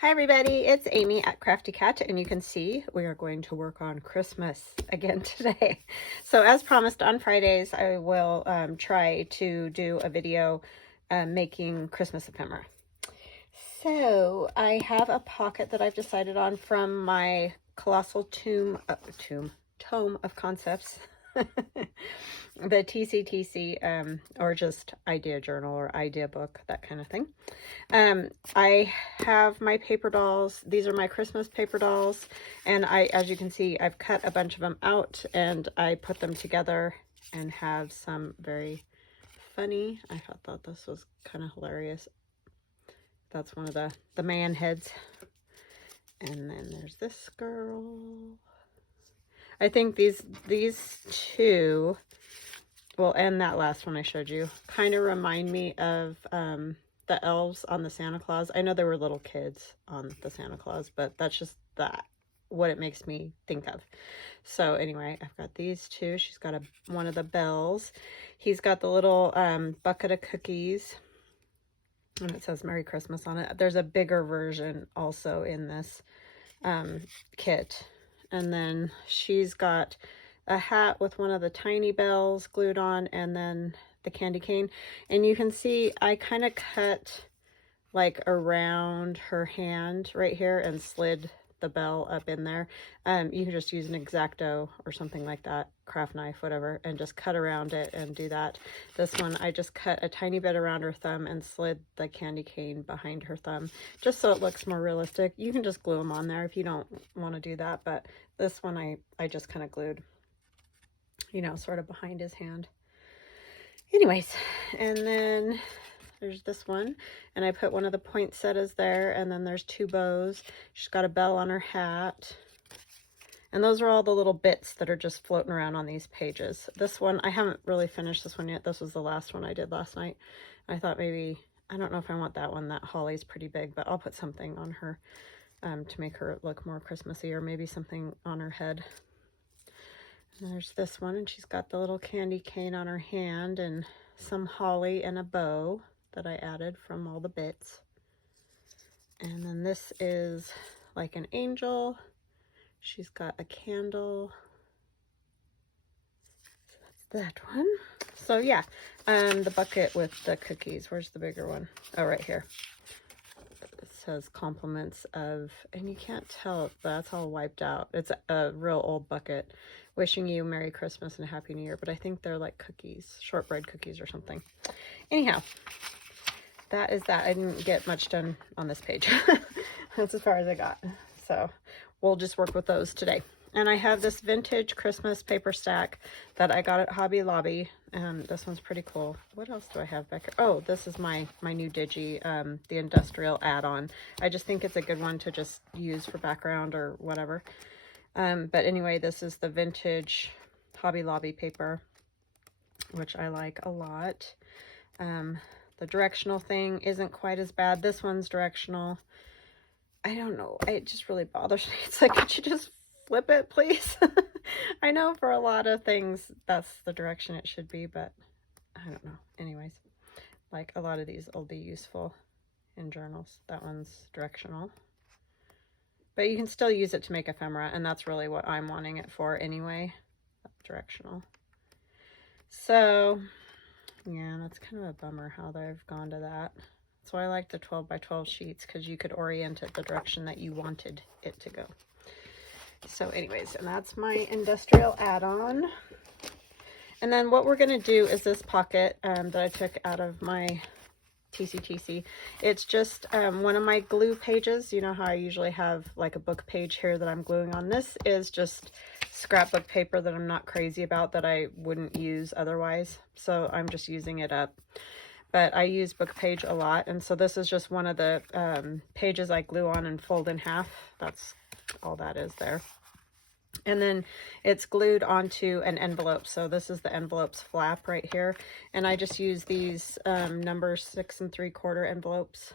Hi everybody, it's Amy at Crafty Cat, and you can see we are going to work on Christmas again today. So as promised, on Fridays I will try to do a video making Christmas ephemera. So I have a pocket that I've decided on from my colossal tome of concepts. The TCTC, or just idea journal or idea book, that kind of thing. I have my paper dolls. These are my Christmas paper dolls, and as you can see, I've cut a bunch of them out and I put them together and have some very funny. I thought this was kind of hilarious. That's one of the man heads. And then there's this girl. I think these two, well, and that last one I showed you, kind of remind me of the elves on the Santa Claus. I know they were little kids on the Santa Claus, but that's just what it makes me think of. So anyway, I've got these two. She's got one of the bells. He's got the little bucket of cookies, and it says Merry Christmas on it. There's a bigger version also in this kit. And then she's got a hat with one of the tiny bells glued on, and then the candy cane. And you can see I kind of cut like around her hand right here and slid the bell up in there. You can just use an X-Acto or something like that, craft knife, whatever, and just cut around it and do that. This one, I just cut a tiny bit around her thumb and slid the candy cane behind her thumb, just so it looks more realistic. You can just glue them on there if you don't want to do that, but this one I just kind of glued, you know, sort of behind his hand. Anyways, and then there's this one, and I put one of the poinsettias there, and then there's two bows. She's got a bell on her hat. And those are all the little bits that are just floating around on these pages. This one, I haven't really finished this one yet. This was the last one I did last night. I thought maybe, I don't know if I want that one. That holly's pretty big, but I'll put something on her to make her look more Christmassy, or maybe something on her head. And there's this one, and she's got the little candy cane on her hand, and some holly and a bow that I added from all the bits. And then this is like an angel. She's got a candle. So that's that one. So yeah, the bucket with the cookies. Where's the bigger one? Oh, right here. It says compliments of, and you can't tell, that's all wiped out. It's a real old bucket. Wishing you Merry Christmas and a Happy New Year. But I think they're like cookies, shortbread cookies or something. Anyhow, that is that. I didn't get much done on this page. That's as far as I got. So we'll just work with those today. And I have this vintage Christmas paper stack that I got at Hobby Lobby. And this one's pretty cool. What else do I have back here? Oh, this is my new Digi, the industrial add-on. I just think it's a good one to just use for background or whatever. But anyway, this is the vintage Hobby Lobby paper, which I like a lot. The directional thing isn't quite as bad. This one's directional. I don't know. It just really bothers me. It's like, could you just flip it, please? I know for a lot of things, that's the direction it should be, but I don't know. Anyways, like a lot of these will be useful in journals. That one's directional. But you can still use it to make ephemera, and that's really what I'm wanting it for anyway. Directional. So yeah, that's kind of a bummer how they've gone to that. So I like the 12 by 12 sheets because you could orient it the direction that you wanted it to go. So anyways, and that's my industrial add-on. And then what we're going to do is this pocket that I took out of my TCTC. It's just one of my glue pages. You know how I usually have like a book page here that I'm gluing on. This is just scrapbook paper that I'm not crazy about, that I wouldn't use otherwise. So I'm just using it up. But I use book page a lot, and so this is just one of the pages I glue on and fold in half. That's all that is there. And then it's glued onto an envelope. So this is the envelope's flap right here. And I just use these number 6 3/4 envelopes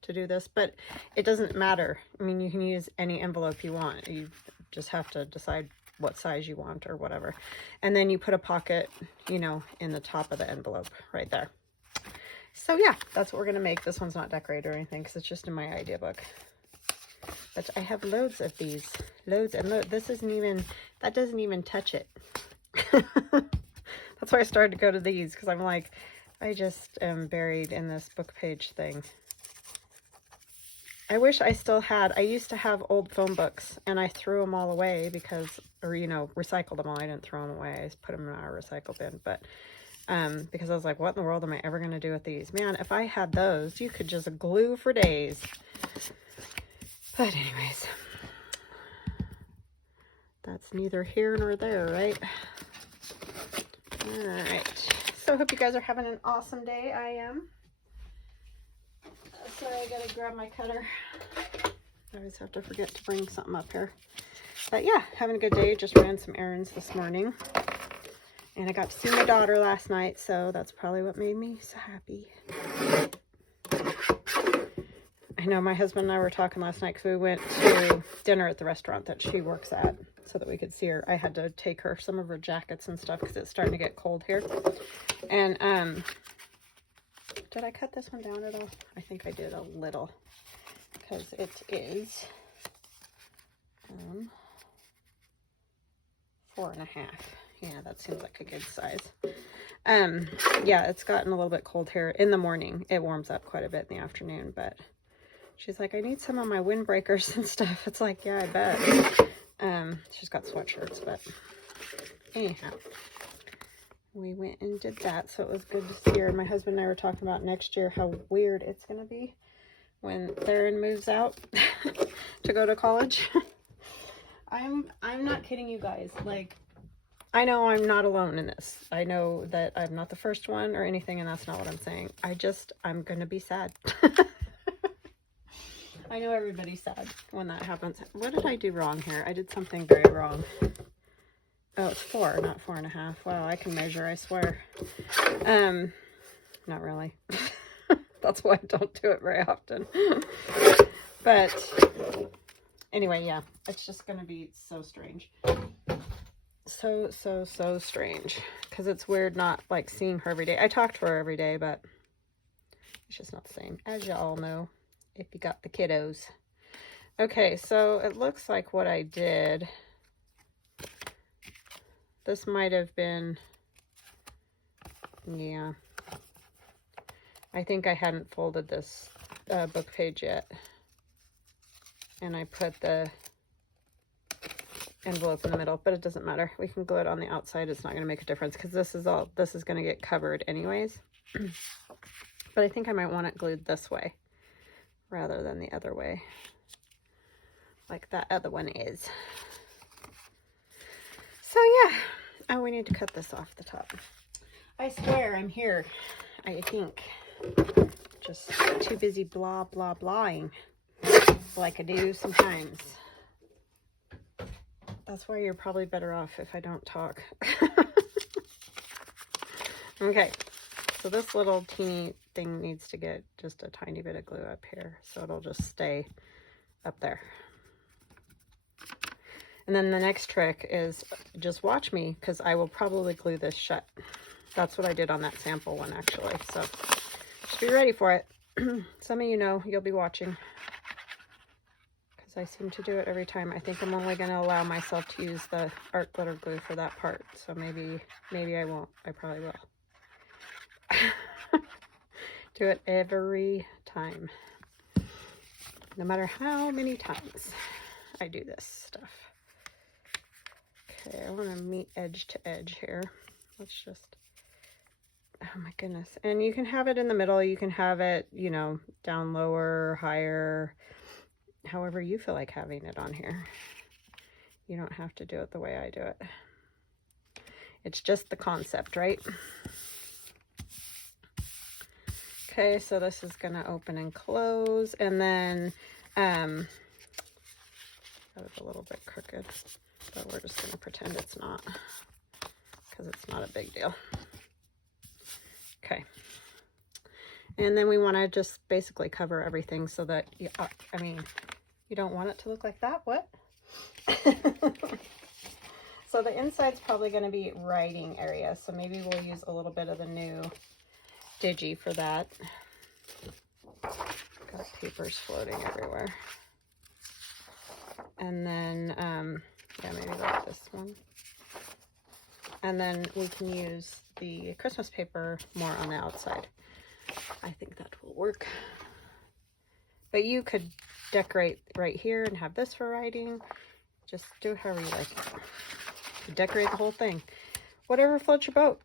to do this, but it doesn't matter. I mean, you can use any envelope you want. You just have to decide what size you want or whatever. And then you put a pocket, you know, in the top of the envelope right there. So yeah, that's what we're going to make. This one's not decorated or anything because it's just in my idea book. But I have loads of these. Loads and loads. This isn't even, that doesn't even touch it. That's why I started to go to these, because I'm like, I just am buried in this book page thing. I wish I still had, I used to have old phone books, and I threw them all away because, or, you know, recycled them all. I didn't throw them away. I just put them in our recycle bin. But because I was like, what in the world am I ever going to do with these? Man, if I had those, you could just glue for days. But anyways, that's neither here nor there, right? All right. So I hope you guys are having an awesome day. I am. Sorry, I gotta grab my cutter. I always have to forget to bring something up here. But yeah, having a good day. Just ran some errands this morning. And I got to see my daughter last night, so that's probably what made me so happy. I know my husband and I were talking last night because we went to dinner at the restaurant that she works at so that we could see her. I had to take her some of her jackets and stuff because it's starting to get cold here. And did I cut this one down at all? I think I did a little because it is 4.5. Yeah, that seems like a good size. Yeah, it's gotten a little bit cold here in the morning. It warms up quite a bit in the afternoon, but she's like, I need some of my windbreakers and stuff. It's like, yeah, I bet. She's got sweatshirts, but anyhow, we went and did that, so it was good to see her. My husband and I were talking about next year how weird it's going to be when Theron moves out to go to college. I'm not kidding you guys. Like, I know I'm not alone in this. I know that I'm not the first one or anything, and that's not what I'm saying. I'm going to be sad. I know everybody's sad when that happens. What did I do wrong here? I did something very wrong. Oh, it's 4, not 4.5. Wow, I can measure, I swear. Not really. That's why I don't do it very often. But anyway, yeah, it's just going to be so strange. So strange. Because it's weird not, like, seeing her every day. I talk to her every day, but it's just not the same, as y'all know, if you got the kiddos. Okay, so it looks like what I did, this might have been, yeah, I think I hadn't folded this book page yet, and I put the envelope in the middle, but it doesn't matter. We can glue it on the outside. It's not going to make a difference because this is going to get covered anyways. But I think I might want it glued this way rather than the other way, like that other one is. So yeah. Oh, we need to cut this off the top. I swear I'm here, I think. Just too busy blah, blah, blahing like I do sometimes. That's why you're probably better off if I don't talk. Okay, so this little teeny thing needs to get just a tiny bit of glue up here, so it'll just stay up there. And then the next trick is just watch me, because I will probably glue this shut. That's what I did on that sample one, actually. So just be ready for it. Some of you know, you'll be watching, because I seem to do it every time. I think I'm only going to allow myself to use the art glitter glue for that part. So maybe I won't. I probably will. Do it every time. No matter how many times I do this stuff. Okay, I want to meet edge to edge here. Let's just, oh my goodness. And you can have it in the middle. You can have it, you know, down lower, higher, however you feel like having it on here. You don't have to do it the way I do it. It's just the concept, right? Okay, so this is going to open and close, and then that was a little bit crooked, but we're just going to pretend it's not, because it's not a big deal. Okay, and then we want to just basically cover everything so that, I mean, you don't want it to look like that, what? So the inside's probably going to be writing area, so maybe we'll use a little bit of the new Digi for that. Got papers floating everywhere. And then, yeah, maybe like this one. And then we can use the Christmas paper more on the outside. I think that will work. But you could decorate right here and have this for writing. Just do however you like it. Decorate the whole thing. Whatever floats your boat.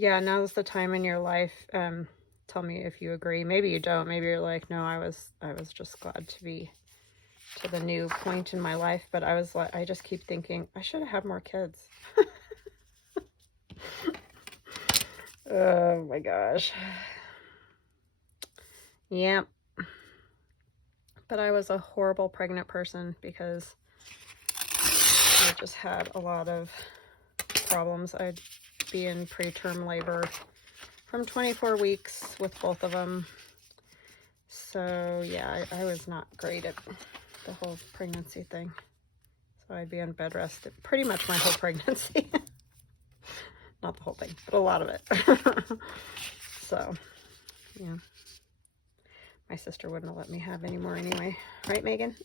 Yeah, now's the time in your life. Tell me if you agree. Maybe you don't. Maybe you're like, no, I was just glad to be to the new point in my life. But I was like, I just keep thinking I should have had more kids. Oh my gosh. Yep. But I was a horrible pregnant person because I just had a lot of problems. I'd be in preterm labor from 24 weeks with both of them. So yeah, I was not great at the whole pregnancy thing. So I'd be on bed rest pretty much my whole pregnancy. Not the whole thing, but a lot of it. So, yeah. My sister wouldn't have let me have any more anyway. Right, Megan?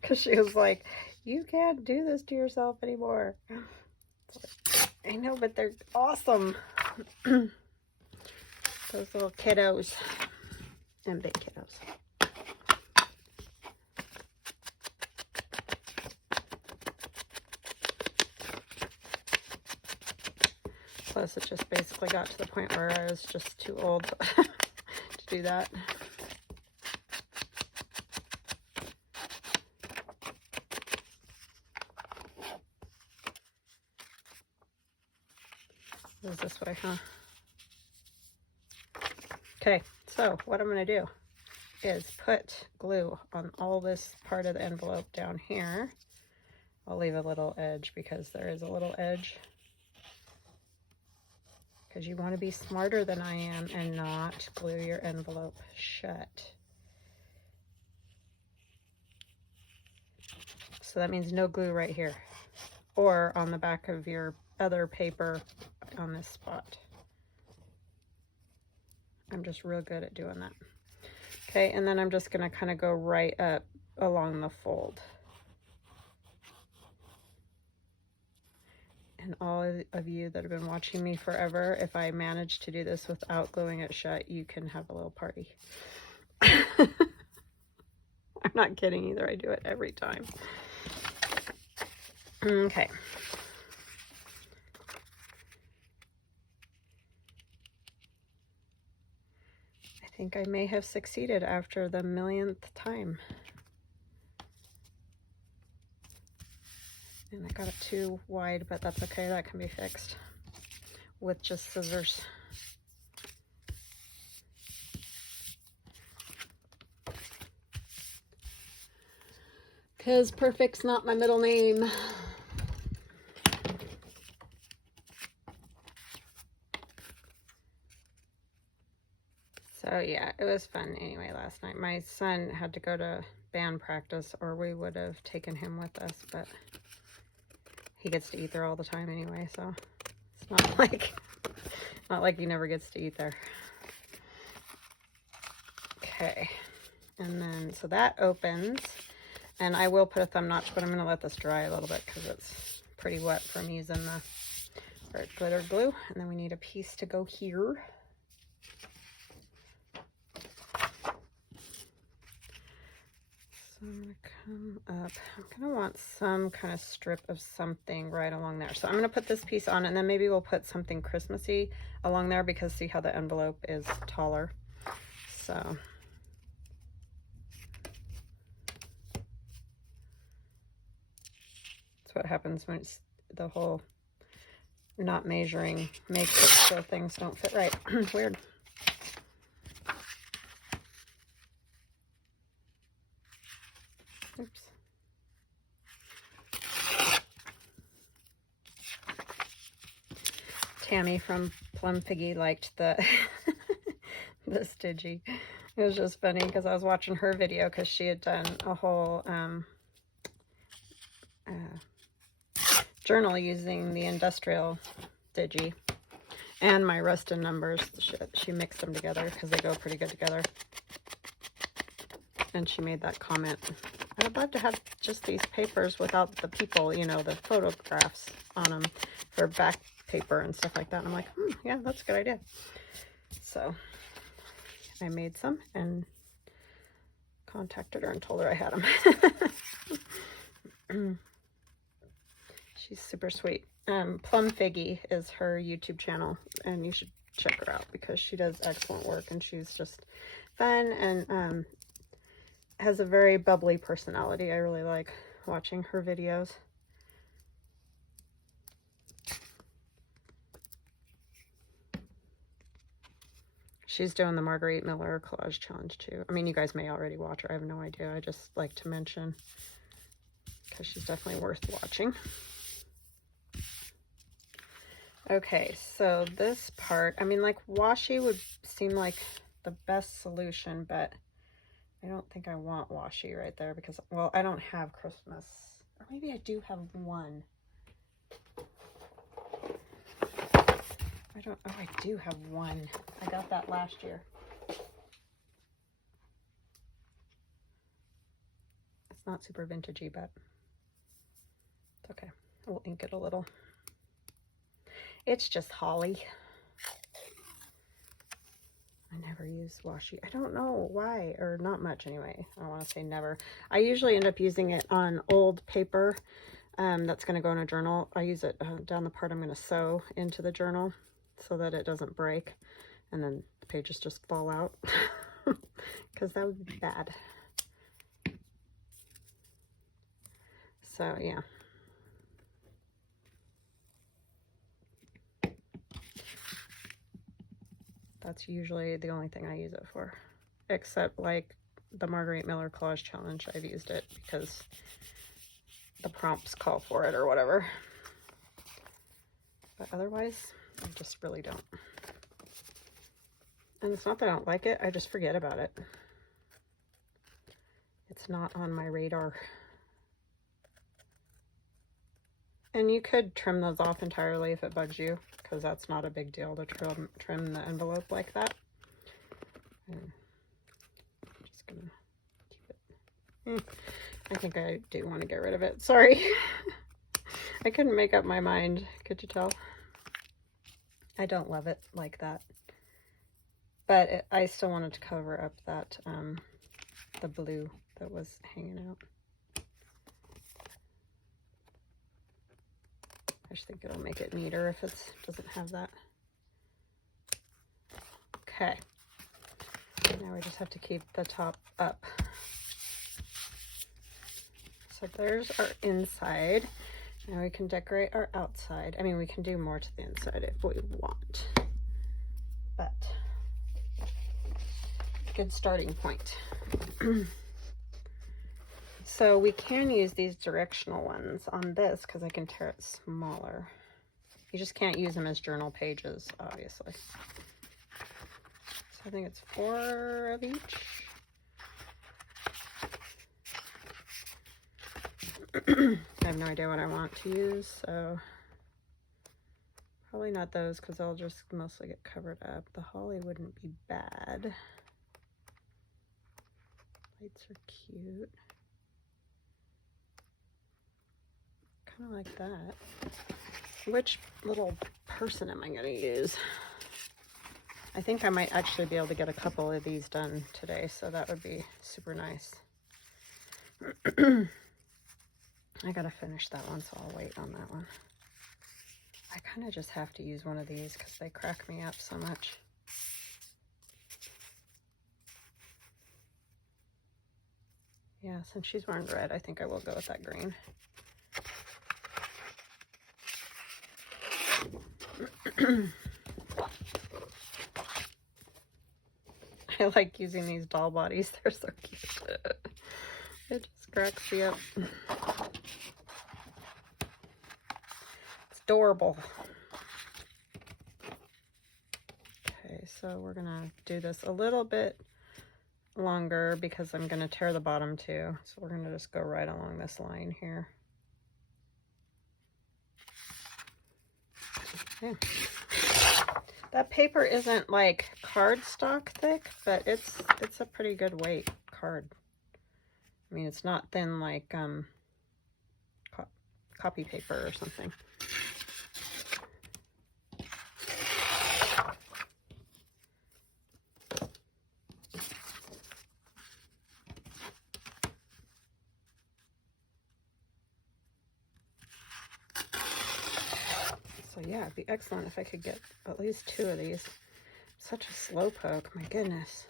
Because she was like, you can't do this to yourself anymore. Like, I know, but they're awesome. Those little kiddos and big kiddos. Plus, it just basically got to the point where I was just too old to do that. It was this way, huh? Okay, so what I'm going to do is put glue on all this part of the envelope down here. I'll leave a little edge because there is a little edge. Because you want to be smarter than I am and not glue your envelope shut. So that means no glue right here or on the back of your other paper on this spot. I'm just real good at doing that. Okay, and then I'm just going to kind of go right up along the fold. And all of you that have been watching me forever, if I manage to do this without gluing it shut, you can have a little party. I'm not kidding either. I do it every time. Okay. I think I may have succeeded after the millionth time. And I got it too wide, but that's okay. That can be fixed with just scissors. Because perfect's not my middle name. So yeah, it was fun anyway last night. My son had to go to band practice or we would have taken him with us, but he gets to eat there all the time anyway, so it's not like he never gets to eat there. Okay, and then so that opens, and I will put a thumb notch, but I'm going to let this dry a little bit because it's pretty wet from using the glitter glue. And then we need a piece to go here. So I'm going to come up. I'm going to want some kind of strip of something right along there. So I'm going to put this piece on, and then maybe we'll put something Christmassy along there because see how the envelope is taller. So that's what happens when it's the whole not measuring makes it so things don't fit right. Weird. Oops. Tammy from Plum Figgy liked the this digi. It was just funny because I was watching her video because she had done a whole journal using the industrial digi and my Rustin numbers. She mixed them together because they go pretty good together. And she made that comment. I would love to have just these papers without the people, you know, the photographs on them for back paper and stuff like that. And I'm like, yeah, that's a good idea. So I made some and contacted her and told her I had them. She's super sweet. Plum Figgy is her YouTube channel, and you should check her out because she does excellent work, and she's just fun and has a very bubbly personality. I really like watching her videos. She's doing the Marguerite Miller Collage Challenge too. I mean, you guys may already watch her. I have no idea. I just like to mention because she's definitely worth watching. Okay, so this part, I mean, like washi would seem like the best solution, but I don't think I want washi right there because, well, I don't have Christmas. Or maybe I do have one. I do have one. I got that last year. It's not super vintagey, but it's okay. We'll ink it a little. It's just holly. I never use washi. I don't know why, or not much anyway. I don't want to say never. I usually end up using it on old paper that's going to go in a journal. I use it down the part I'm going to sew into the journal so that it doesn't break and then the pages just fall out because that would be bad. So yeah. That's usually the only thing I use it for, except like the Marguerite Miller Collage Challenge. I've used it because the prompts call for it or whatever. But otherwise, I just really don't. And it's not that I don't like it, I just forget about it. It's not on my radar. And you could trim those off entirely if it bugs you, because that's not a big deal to trim the envelope like that. And I'm just gonna keep it. I think I do want to get rid of it. Sorry. I couldn't make up my mind. Could you tell? I don't love it like that. But I still wanted to cover up that, the blue that was hanging out. I just think it'll make it neater if it doesn't have that. Okay. Now we just have to keep the top up. So there's our inside. Now we can decorate our outside. I mean, we can do more to the inside if we want. But good starting point. So we can use these directional ones on this because I can tear it smaller. You just can't use them as journal pages, obviously. So I think it's 4 of each. I have no idea what I want to use, so probably not those because they'll just mostly get covered up. The holly wouldn't be bad. Lights are cute. Kind of like that. Which little person am I going to use? I think I might actually be able to get a couple of these done today, so that would be super nice. I gotta finish that one, so I'll wait on that one. I kind of just have to use one of these because they crack me up so much. Yeah, since she's wearing red, I think I will go with that green. I like using these doll bodies. They're so cute. It just cracks me up. It's adorable. So we're gonna do this a little bit longer because I'm gonna tear the bottom too. So we're gonna just go right along this line here. Yeah. That paper isn't like cardstock thick, but it's a pretty good weight card. I mean, it's not thin like copy paper or something. So yeah, it'd be excellent if I could get at least 2 of these. Such a slow poke, my goodness.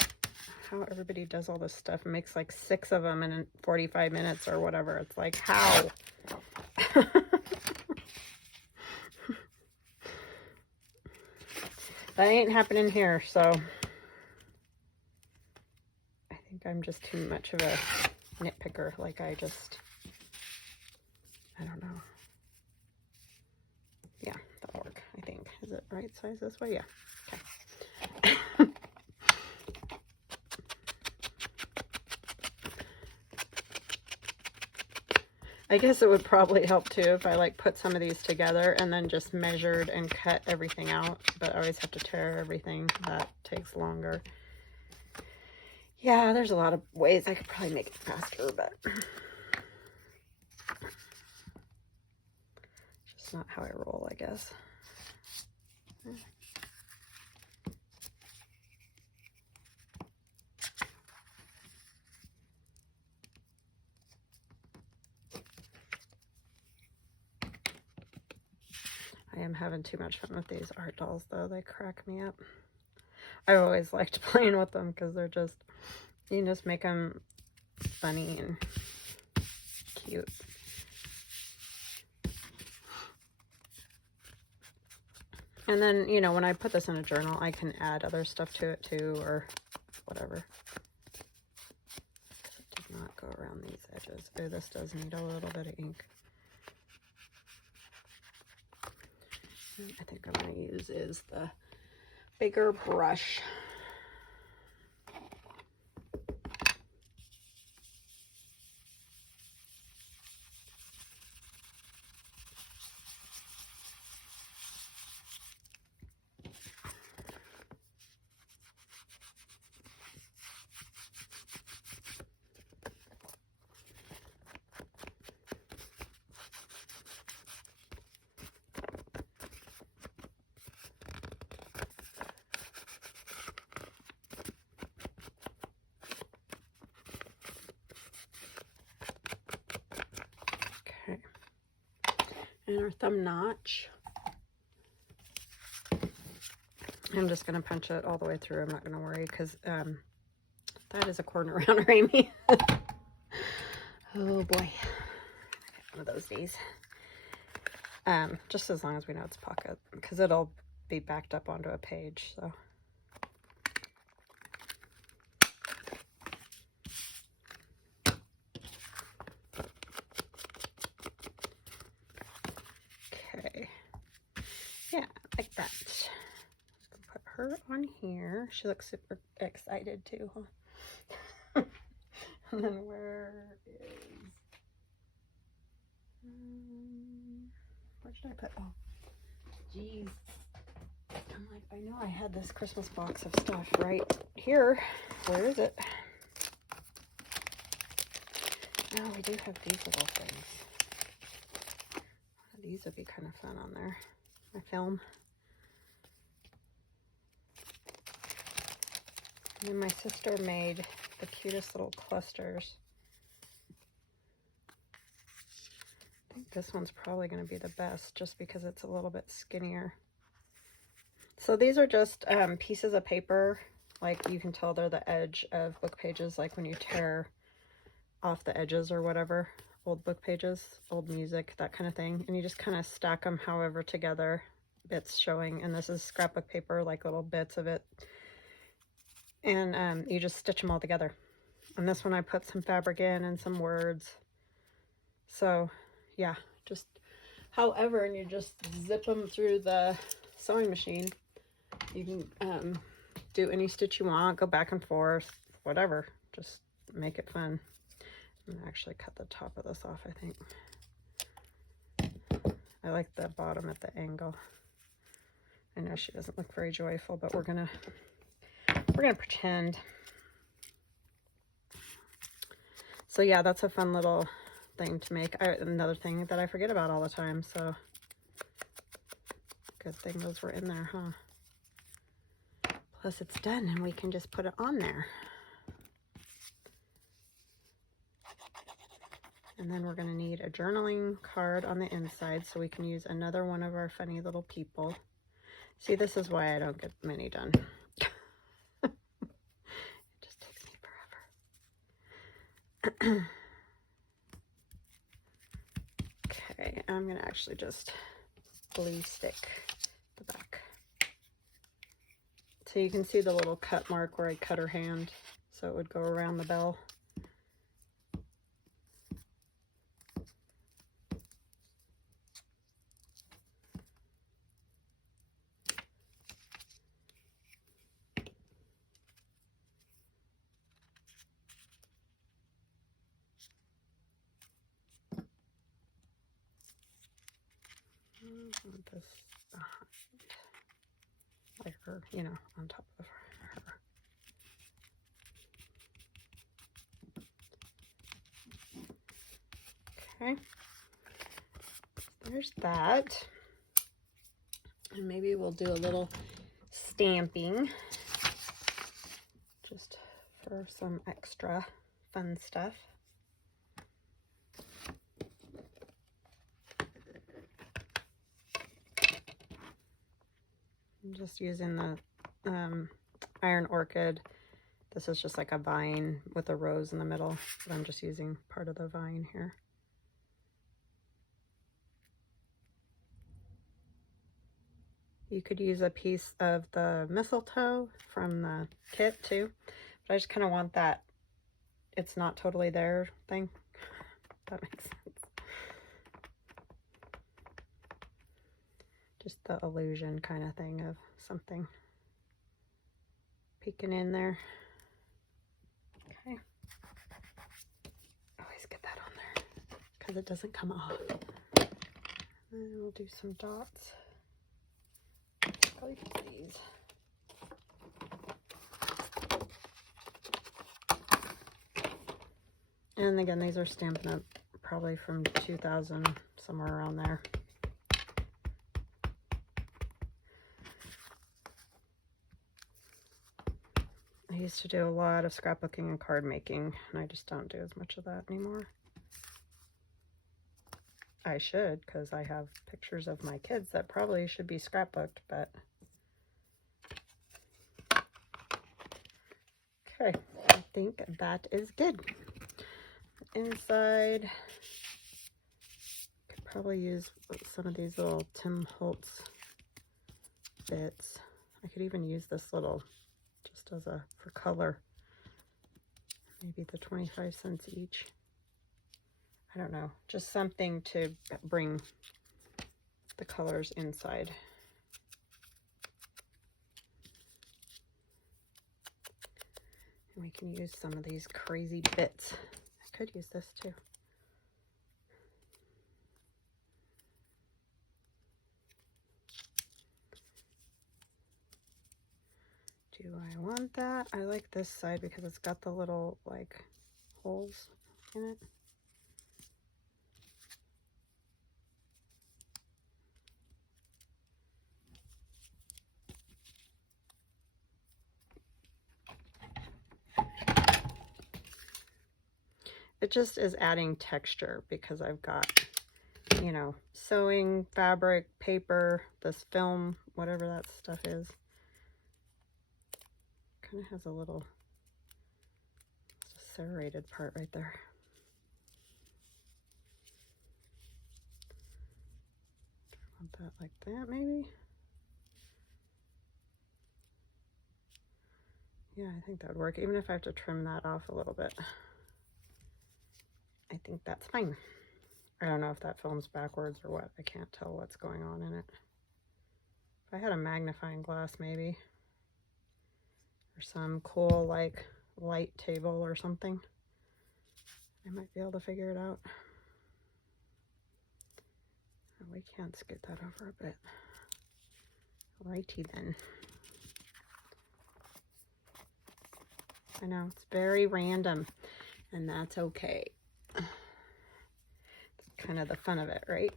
How everybody does all this stuff and makes like 6 of them in 45 minutes or whatever. It's like, how? That ain't happening here, so I think I'm just too much of a nitpicker. Like I don't know. Yeah, that'll work, I think. Is it right size this way? Yeah. Okay. I guess it would probably help too if I like put some of these together and then just measured and cut everything out, but I always have to tear everything. That takes longer. Yeah, there's a lot of ways I could probably make it faster, but just not how I roll, I guess. I am having too much fun with these art dolls, though. They crack me up. I always liked playing with them because they're just, you can just make them funny and cute. And then, you know, when I put this in a journal, I can add other stuff to it too, or whatever. It did not go around these edges. Oh, this does need a little bit of ink. I think I'm going to use is the bigger brush. And our thumb notch. I'm just going to punch it all the way through. I'm not going to worry because that is a corner around Amy. Oh boy. One of those days. Just as long as we know it's pocket, because it'll be backed up onto a page. So. Okay. Yeah, like that. Just gonna put her on here. She looks super excited too, huh? And then where should I put? Oh, geez. I'm like, I know I had this Christmas box of stuff right here. Where is it? Oh, we do have these little things. These would be kind of fun on there. My film. And then my sister made the cutest little clusters. I think this one's probably going to be the best just because it's a little bit skinnier. So these are just pieces of paper. Like you can tell they're the edge of book pages, like when you tear off the edges or whatever. Old book pages, old music, that kind of thing. And you just kind of stack them however together, bits showing. And this is scrapbook paper, like little bits of it. And you just stitch them all together. And this one I put some fabric in and some words. So yeah, just however, and you just zip them through the sewing machine. You can do any stitch you want, go back and forth, whatever. Just make it fun. I'm gonna actually cut the top of this off, I think. I like the bottom at the angle. I know she doesn't look very joyful, but we're gonna pretend. So yeah, that's a fun little thing to make. Another thing that I forget about all the time, so good thing those were in there, huh? Plus it's done and we can just put it on there. And then we're going to need a journaling card on the inside so we can use another one of our funny little people. See, this is why I don't get many done. It just takes me forever. Okay, I'm going to actually just glue stick the back. So you can see the little cut mark where I cut her hand, so it would go around the bell. I want this behind, like her, you know, on top of her. Okay, there's that. And maybe we'll do a little stamping just for some extra fun stuff. I'm just using the Iron Orchid. This is just like a vine with a rose in the middle, but I'm just using part of the vine here. You could use a piece of the mistletoe from the kit too, but I just kind of want that it's not totally there thing. That makes sense. Just the illusion kind of thing of something peeking in there. Okay. Always get that on there because it doesn't come off. And we'll do some dots. Like these. And again, these are Stampin' Up! Probably from 2000, somewhere around there. I used to do a lot of scrapbooking and card making, and I just don't do as much of that anymore. I should, because I have pictures of my kids that probably should be scrapbooked, but... Okay, I think that is good. Inside, could probably use some of these little Tim Holtz bits. I could even use this little, just as a, for color, maybe the 25 cents each. I don't know, just something to bring the colors inside. And we can use some of these crazy bits. I could use this too. Do I want that? I like this side because it's got the little like holes in it. It just is adding texture because I've got, you know, sewing, fabric, paper, this film, whatever that stuff is. Kind of has a little serrated part right there. I want that like that maybe. Yeah, I think that would work, even if I have to trim that off a little bit. I think that's fine. I don't know if that film's backwards or what. I can't tell what's going on in it. If I had a magnifying glass, maybe. or some cool like light table or something. I might be able to figure it out. Oh, we can't scoot that over a bit. Righty then. I know it's very random, and that's okay. It's kind of the fun of it, right?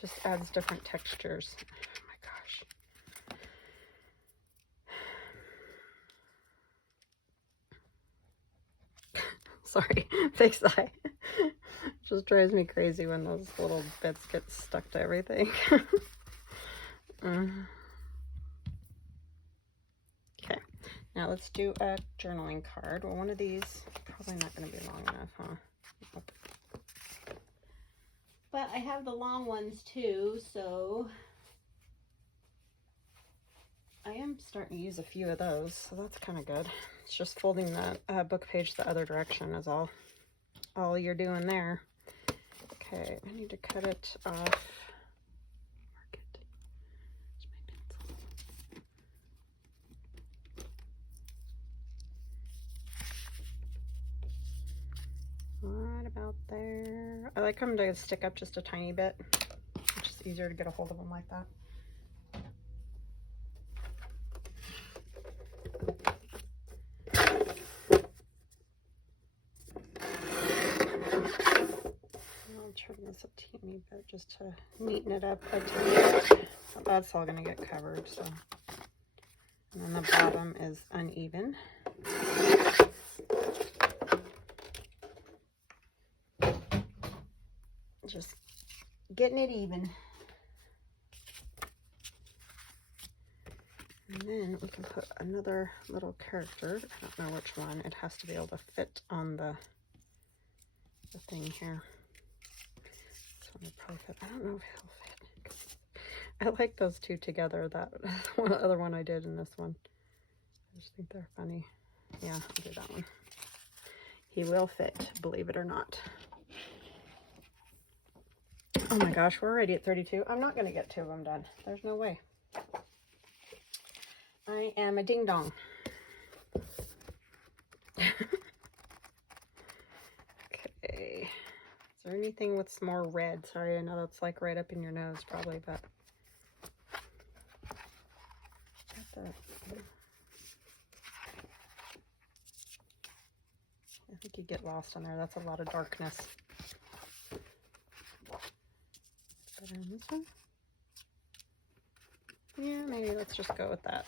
Just adds different textures. Oh my gosh. Sorry, fake eye. Just drives me crazy when those little bits get stuck to everything. Okay, now let's do a journaling card. Well, one of these probably not going to be long enough, huh? Nope. But I have the long ones too, so I am starting to use a few of those, so that's kind of good. It's just folding the book page the other direction is all you're doing there. Okay, I need to cut it off. Mark it. Where's my pencil? Right about there. I like them to stick up just a tiny bit. It's just easier to get a hold of them like that. I'll trim this a teeny bit just to neaten it up a teeny bit. That's all going to get covered. So, and then the bottom is uneven. Just getting it even. And then we can put another little character. I don't know which one. It has to be able to fit on the thing here. This one would probably fit. I don't know if it'll fit. I like those two together. That one, the other one I did and this one. I just think they're funny. Yeah, I'll do that one. He will fit, believe it or not. Oh my gosh, we're already at 32. I'm not going to get 2 of them done. There's no way. I am a ding dong. Okay. Is there anything with some more red? Sorry, I know that's like right up in your nose probably, but I think you get lost in there. That's a lot of darkness. Better in this one? Yeah, maybe let's just go with that.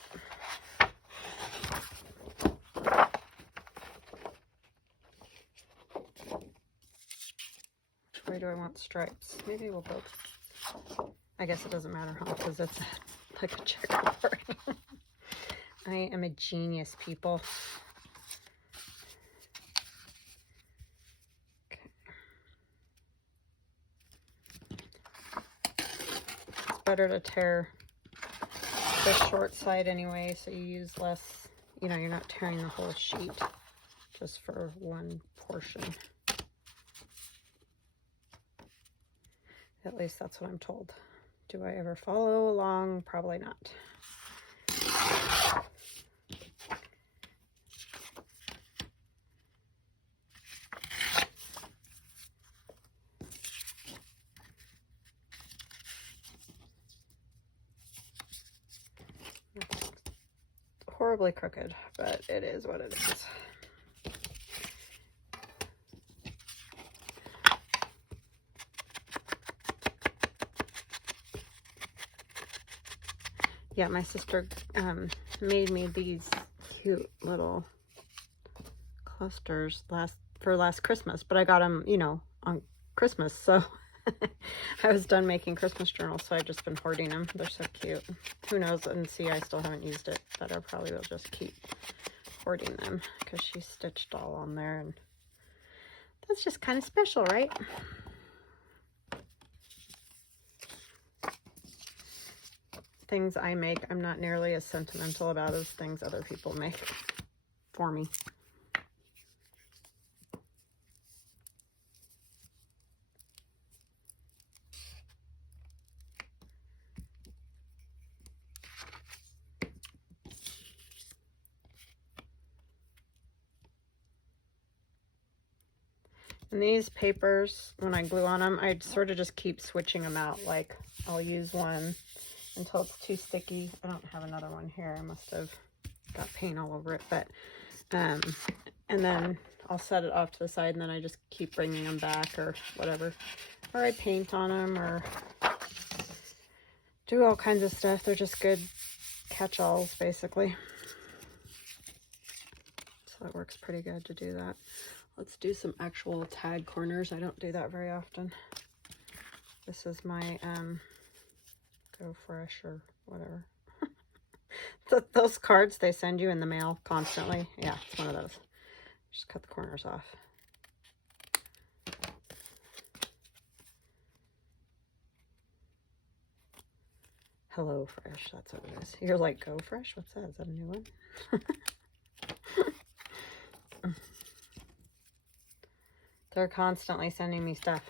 Which way do I want stripes? Maybe we'll both. I guess it doesn't matter, huh? Because it's like a checkerboard. I am a genius, people. It's better to tear the short side anyway, so you use less, you know, you're not tearing the whole sheet just for one portion. At least that's what I'm told. Do I ever follow along? Probably not. It's horribly crooked, but it is what it is. Yeah, my sister made me these cute little clusters for last Christmas, but I got them, you know, on Christmas, so I was done making Christmas journals, so I've just been hoarding them. They're so cute. Who knows? And see, I still haven't used it, but I probably will just keep hoarding them because she stitched all on there, and that's just kind of special, right? Things I make, I'm not nearly as sentimental about as things other people make for me. And these papers, when I glue on them, I sort of just keep switching them out. Like, I'll use one until it's too sticky. I don't have another one here. I must have got paint all over it. But, and then I'll set it off to the side, and then I just keep bringing them back or whatever. Or I paint on them or do all kinds of stuff. They're just good catch-alls, basically. So it works pretty good to do that. Let's do some actual tag corners. I don't do that very often. This is my Go Fresh or whatever. Those cards they send you in the mail constantly. Yeah, it's one of those. Just cut the corners off. Hello Fresh, that's what it is. You're like, Go Fresh? What's that? Is that a new one? They're constantly sending me stuff.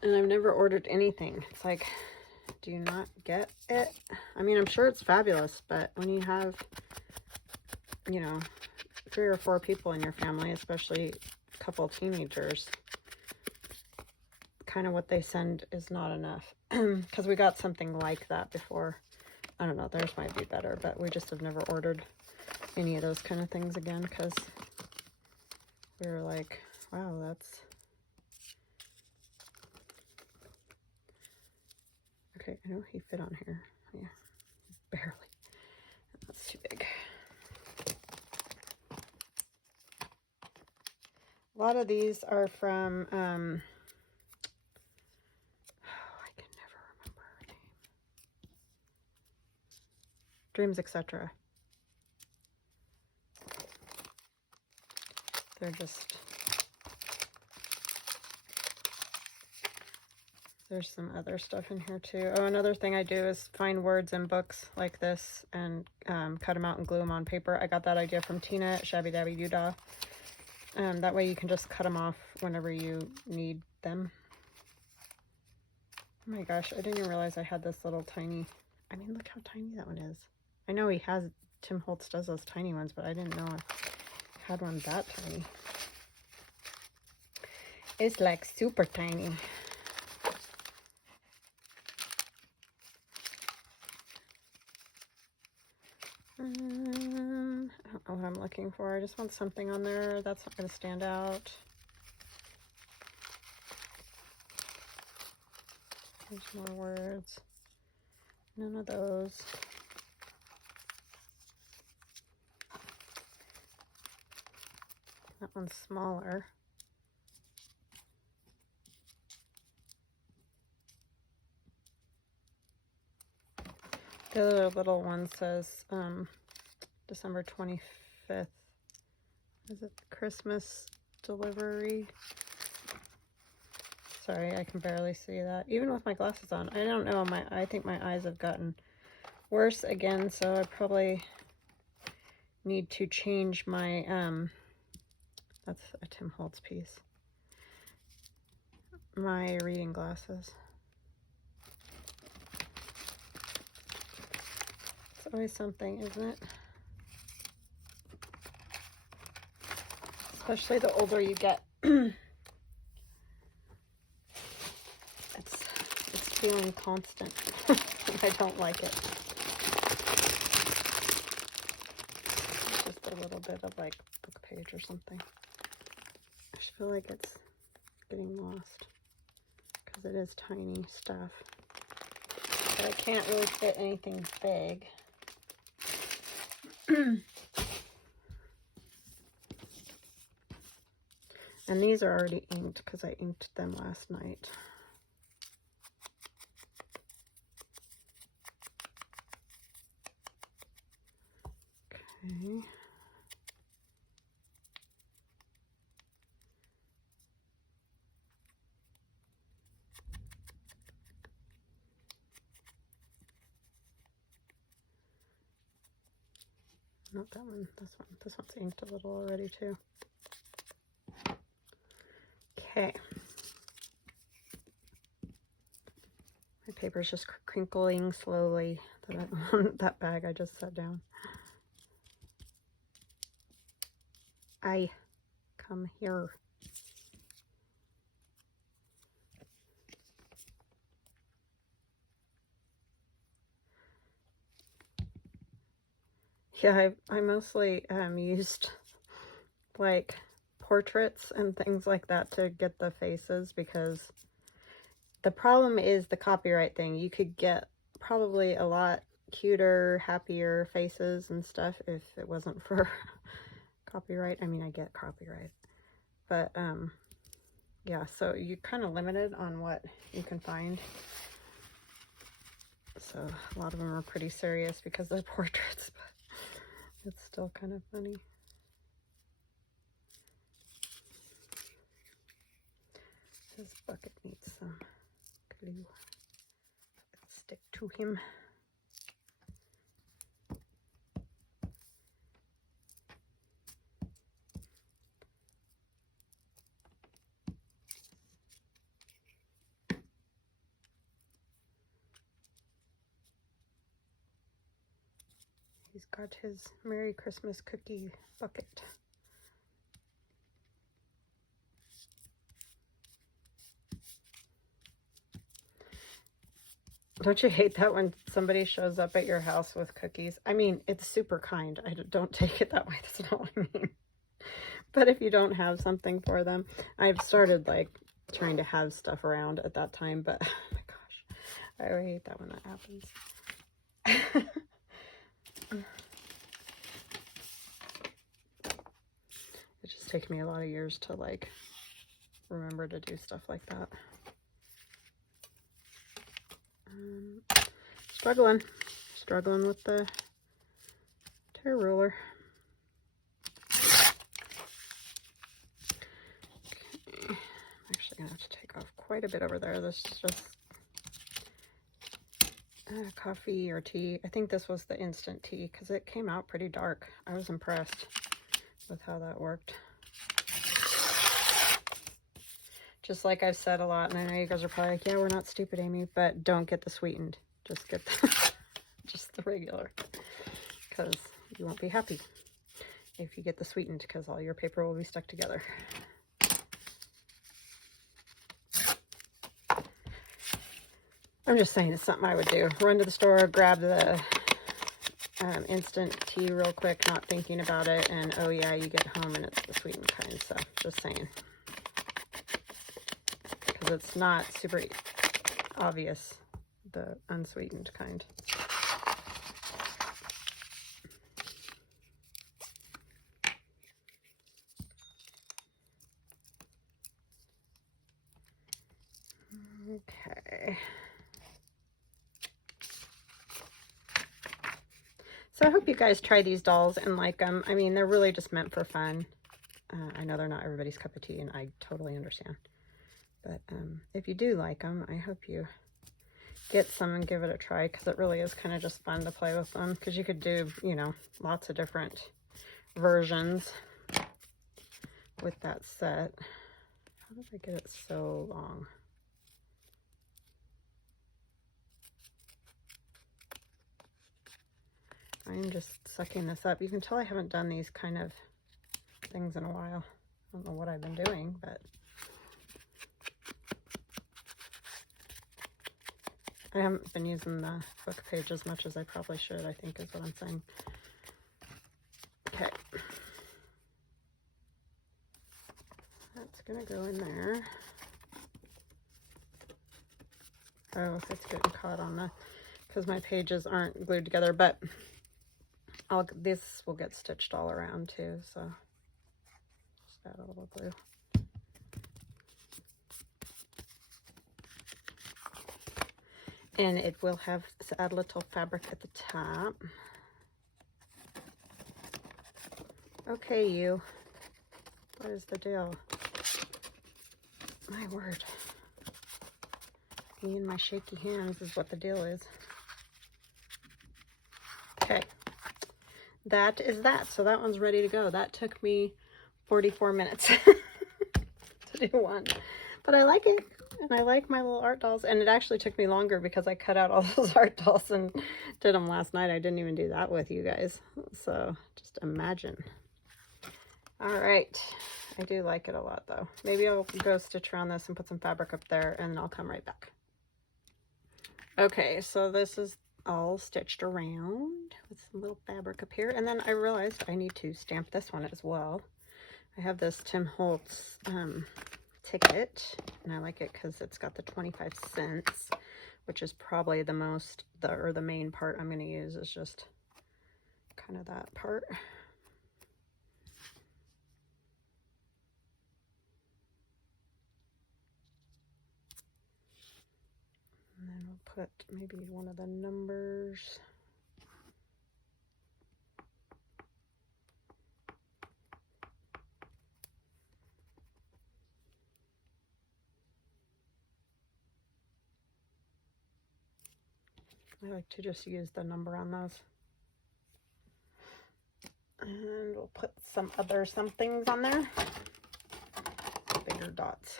And I've never ordered anything. It's like, do you not get it? I mean, I'm sure it's fabulous, but when you have, you know, 3 or 4 people in your family, especially a couple teenagers, kind of what they send is not enough. Because we got something like that before. I don't know, theirs might be better, but we just have never ordered any of those kind of things again because we were like, wow, that's... Okay, I know he fit on here. Yeah, barely. That's too big. A lot of these are from, I can never remember her name. Dreams, etc. They're just... There's some other stuff in here too. Oh, another thing I do is find words in books like this and cut them out and glue them on paper. I got that idea from Tina at Shabby Dabby Doodah. That way you can just cut them off whenever you need them. Oh my gosh, I didn't even realize I had this little tiny... I mean, look how tiny that one is. I know he has... Tim Holtz does those tiny ones, but I didn't know I had one that tiny. It's like super tiny. I don't know what I'm looking for. I just want something on there that's not going to stand out. There's more words. None of those. That one's smaller. The other little one says December 25th. Is it Christmas delivery? Sorry, I can barely see that. Even with my glasses on. I don't know. I think my eyes have gotten worse again, so I probably need to change my, that's a Tim Holtz piece. My reading glasses. It's always something, isn't it? Especially the older you get. It's feeling constant. I don't like it. Just a little bit of like book page or something. I just feel like it's getting lost because it is tiny stuff. But I can't really fit anything big. And these are already inked because I inked them last night. Okay. Not that one, this one. This one's inked a little already too. Okay. My paper's just crinkling slowly. That bag I just set down. I come here. Yeah, I mostly used like portraits and things like that to get the faces, because the problem is the copyright thing. You could get probably a lot cuter, happier faces and stuff if it wasn't for copyright. I mean, I get copyright, but yeah, so you're kind of limited on what you can find. So a lot of them are pretty serious because they're portraits, but it's still kind of funny. His bucket needs some glue. Stick to him. He's got his Merry Christmas cookie bucket. Don't you hate that when somebody shows up at your house with cookies? I mean, it's super kind. Don't take it that way. That's not what I mean. But if you don't have something for them, I've started like trying to have stuff around at that time, but oh my gosh, I really hate that when that happens. It just takes me a lot of years to like remember to do stuff like that. Struggling with the tear ruler. Okay. I'm actually gonna have to take off quite a bit over there. This is just coffee or tea. I think this was the instant tea because it came out pretty dark. I was impressed with how that worked. Just like I've said a lot, and I know you guys are probably like, yeah, we're not stupid, Amy, but don't get the sweetened. Just get just the regular, because you won't be happy if you get the sweetened, because all your paper will be stuck together. I'm just saying it's something I would do. Run to the store, grab the instant tea real quick, not thinking about it, and oh yeah, you get home and it's the sweetened kind. So just saying, because it's not super obvious, the unsweetened kind. Okay. So I hope you guys try these dolls and like them. I mean, they're really just meant for fun. I know they're not everybody's cup of tea, and I totally understand. But if you do like them, I hope you get some and give it a try, because it really is kind of just fun to play with them. Because you could do, you know, lots of different versions with that set. How did I get it so long? I'm just sucking this up. You can tell I haven't done these kind of things in a while. I don't know what I've been doing, but I haven't been using the book page as much as I probably should, I think is what I'm saying. Okay. That's gonna go in there. Oh, it's getting caught on the, because my pages aren't glued together, but this will get stitched all around too, so just add a little glue. And it will have to add a little fabric at the top. Okay, you. What is the deal? My word. Me and my shaky hands is what the deal is. Okay. That is that. So that one's ready to go. That took me 44 minutes to do one. But I like it. And I like my little art dolls. And it actually took me longer because I cut out all those art dolls and did them last night. I didn't even do that with you guys. So just imagine. All right. I do like it a lot though. Maybe I'll go stitch around this and put some fabric up there, and then I'll come right back. Okay, so this is all stitched around. with some little fabric up here. And then I realized I need to stamp this one as well. I have this Tim Holtz ticket, and I like it because it's got the 25 cents, which is probably the most, the main part I'm going to use is just kind of that part. And then we'll put maybe one of the numbers. I like to just use the number on those. And we'll put some other somethings on there. Bigger dots.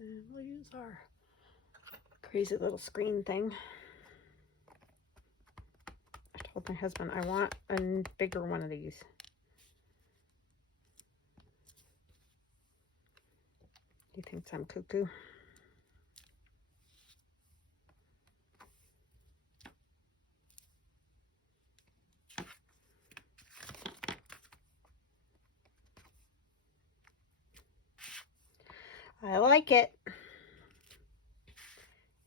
And we'll use our crazy little screen thing. I told my husband I want a bigger one of these. He thinks I'm cuckoo. I like it.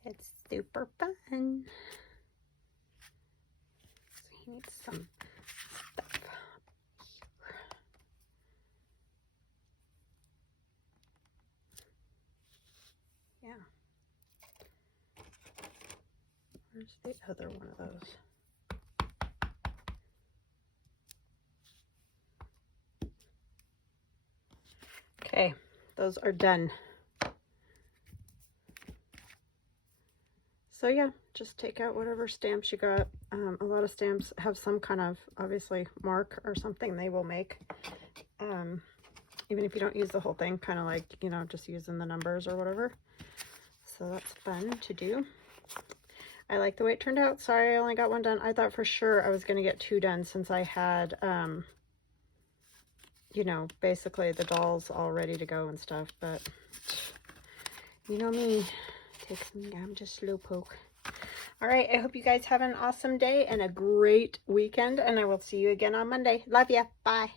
It's super fun. So he needs some stuff here. Yeah. Where's the other one of those? Okay, those are done. So yeah, just take out whatever stamps you got. A lot of stamps have some kind of, obviously, mark or something they will make. Even if you don't use the whole thing, kind of like, you know, just using the numbers or whatever. So that's fun to do. I like the way it turned out. Sorry, I only got one done. I thought for sure I was going to get 2 done since I had, you know, basically the dolls all ready to go and stuff. But you know me, I'm just slowpoke. All right, I hope you guys have an awesome day and a great weekend, and I will see you again on Monday. Love ya. Bye.